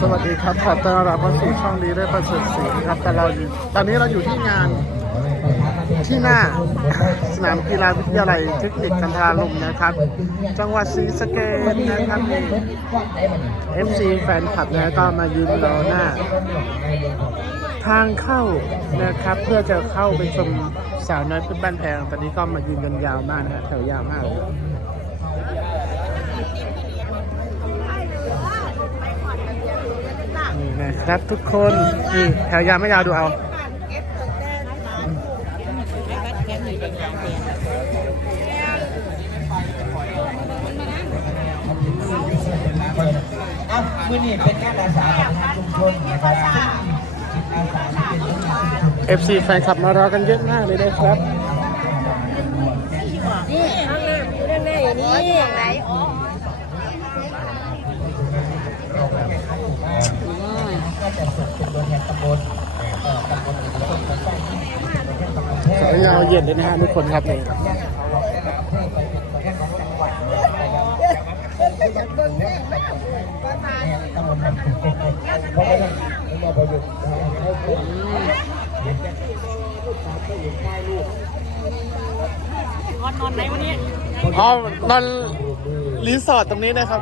สวัสดีครับ ขอต้อนรับเข้าสู่ช่องดีได้ประเสริฐศรีครับ แต่เราอยู่ตอนนี้เราอยู่ที่งานที่หน้าสนามกีฬาวิทยาลัยเทคนิคกันทราลมนะครับ จังหวัดศรีสะเกษนะครับนี่ FC แฟนคลับนะก็มายืนรอหน้า ทางเข้านะครับ เพื่อจะเข้าไปชมสาวน้อยเพื้นบ้านแพงตอนนี้ก็มายืนกันยาวมากนะฮะแถวยาวมาก ครับทุกคนนี่แถวยาวไม่ยาวดูเอาเอ้ามื่อนี้เป็นงานอาสาของทางชุมชนนะครับจิตอาสาที่เป็นชุมชน FC แฟนคลับมารอกันเยอะมากเลยนะครับ นี่ข้างหน้าข้างหน้าอย่างนี้ไหน ก็จะส่งเป็นตัวแทนตำบลเอ่อตำบลอื่นแล้วก็ตัวแทนตัวแทนตำบลแพร่สวยงามเย็นเลยนะฮะทุกคนครับนี่แยกเขาเราได้รับเพื่อไปเป็นตัวแทนของจังหวัดนะครับตำบลแบบเพราะว่าไม่มาประยุกต์ให้คนนอนนอนไหนวันนี้อ๋อนอนรีสอร์ทตรงนี้นะครับ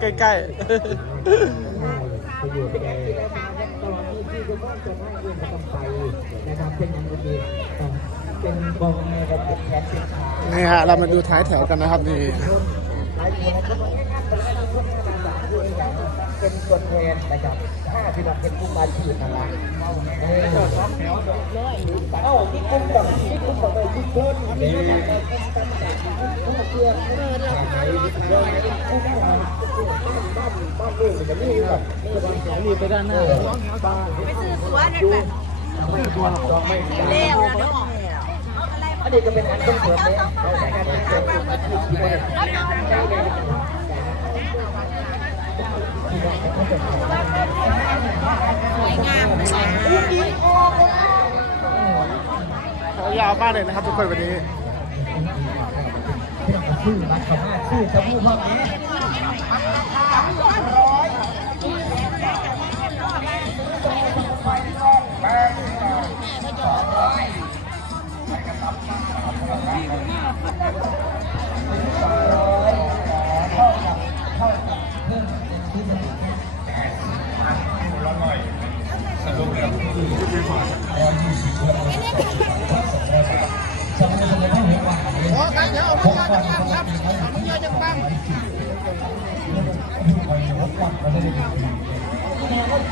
ใกล้ ประโยชน์ในตอนที่ที่ก็จะให้เรื่องประกันภัยนะครับเป็นอย่างดีเป็นกองในระบบแทนสินค้าๆนี่ฮะเรามาดูท้ายแถวกันนะครับนี่ คนก็ต้องเป็นตัวแทนนะครับถ้าที่เราเป็นผู้มาที่นะละเออเอ้าที่กุ้งแบบที่กุ้งแบบที่กุ้งนี่ผู้เพื่อนเปิดเราบ้านบ้านลูกจะมีแบบมีไปด้านหน้าบ้านไปซื้อสัวเด็ดแบบไม่ตัวหรอกไม่เร็วเนาะอันนี้ก็เป็นอันต้องเสริมเลย สวยงามนะแถวยาวมากเลยนะครับทุกคนวันนี้ชื่อรักสาชื่อจะพูดว่านี้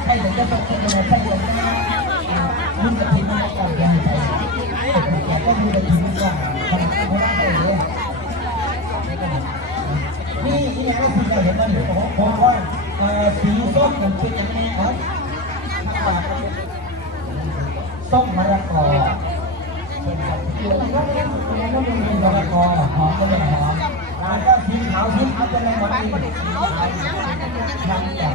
ใครจะต้องเป็นอะไรใครจะรุ่นกับทีมงานก่อนยังไปแต่ก็มีแต่ทีมว่าทำไม่ได้เลยนี่ที่นี่ก็คือเราเห็นมันผมว่าสีส้มมันเป็นยังไงครับส้มมะละกอมะละกอหอมก็เลยหอมแล้วก็สีขาวสีขาวเป็นอะไรหมดนี่ทำจากเนี่ย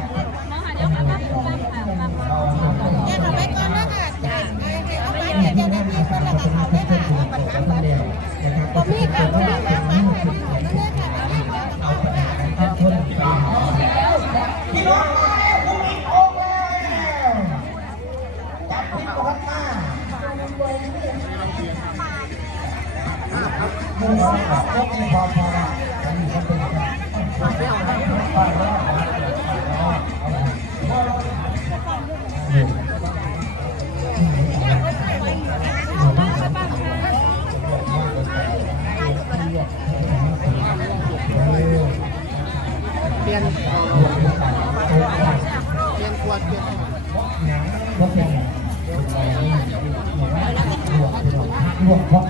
ผู้ว่าก็มีพอพอจะมีคนเป็นไปแล้วเเปลี่ยนเปลี่ยนขวดเปลี่ยนพวกเป็นลวกพวก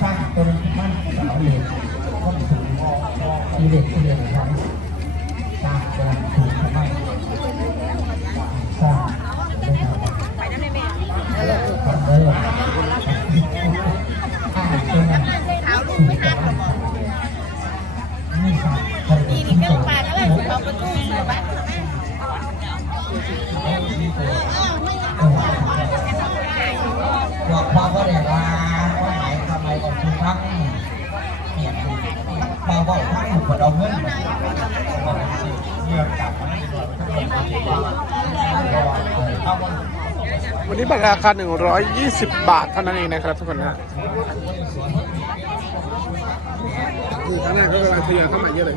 สร้างตัวมัน สำเร็จก็สูงมีเด็กเรียนของสร้างตัวสูงขึ้นมาสร้างทำเลยอ่าตัวนั้นเอาลูกไปหานี่ค่ะดีนี่ก็ปาก็เลยเอาประตูสู่บ้านบอกพ่อว่าเดี๋ยวว่าว่าหมายทำไมของคุณพักเปลี่ยนมา บอกว่าถูกดเอาเงินเรื่องกลับวันนี้บัตรราคา 120 บาทเท่านั้นเองนะครับทุกคนนะนี่ข้างหน้าก็กำลังทยอยเข้ามาเยอะเลย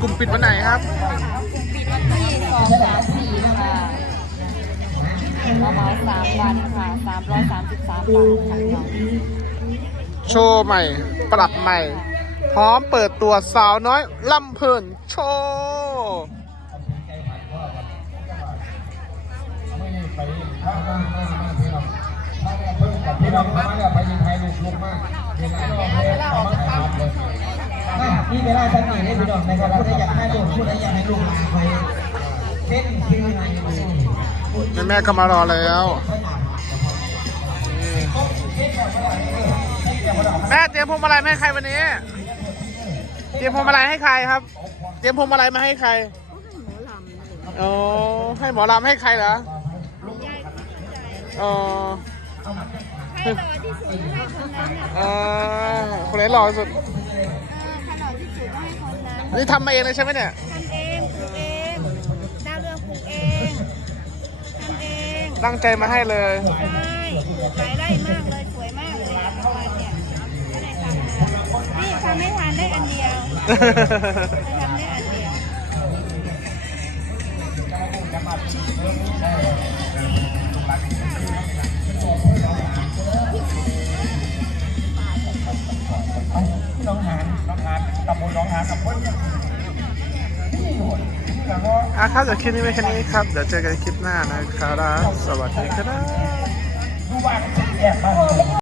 กลุ่มปิดวันไหนครับ โชว์ใหม่ ปรับใหม่ พร้อมเปิดตัวสาวน้อยลำเพลินโชว์พี่เนี่ยไปยิงไทยลูกลูกมากเห็นไอ้น้องเลยต่อยได้พี่น้องนะครับผู้ใดอยากให้ลูกผู้ใดอยากให้ลูกมาไปเส้นชื่ออะไรแม่แม่ก็มารอแล้ว ม่เตรียมพวงมาลัยมาให้ใครวันนี้ เตรียมพวงมาลัยให้ใครครับ เตรียมพวงมาลัยมาให้ใครอ๋อให้หมอลำให้ใครเหรออ๋อให้รอที่สุดให้คนนั้นอะอ่าคนไหนหล่อที่สุดเออขนอที่สุดให้คนนั้น นี่ทำมาเองเลยใช่ไหมเนี่ยทำเองปลูกเองดาวเรืองปลูกเองทำเอง ตั้งใจมาให้เลย ใช่หลายไร่มากเลย ทำได้อันเดียวน้องหานน้องหานตำบลน้องหานกับเพื่อนนี่หมดแล้วก็อะครับเดี๋ยวคลิปนี้ไว้แค่นี้ครับ เดี๋ยวเจอกันคลิปหน้านะครับ สวัสดีครับ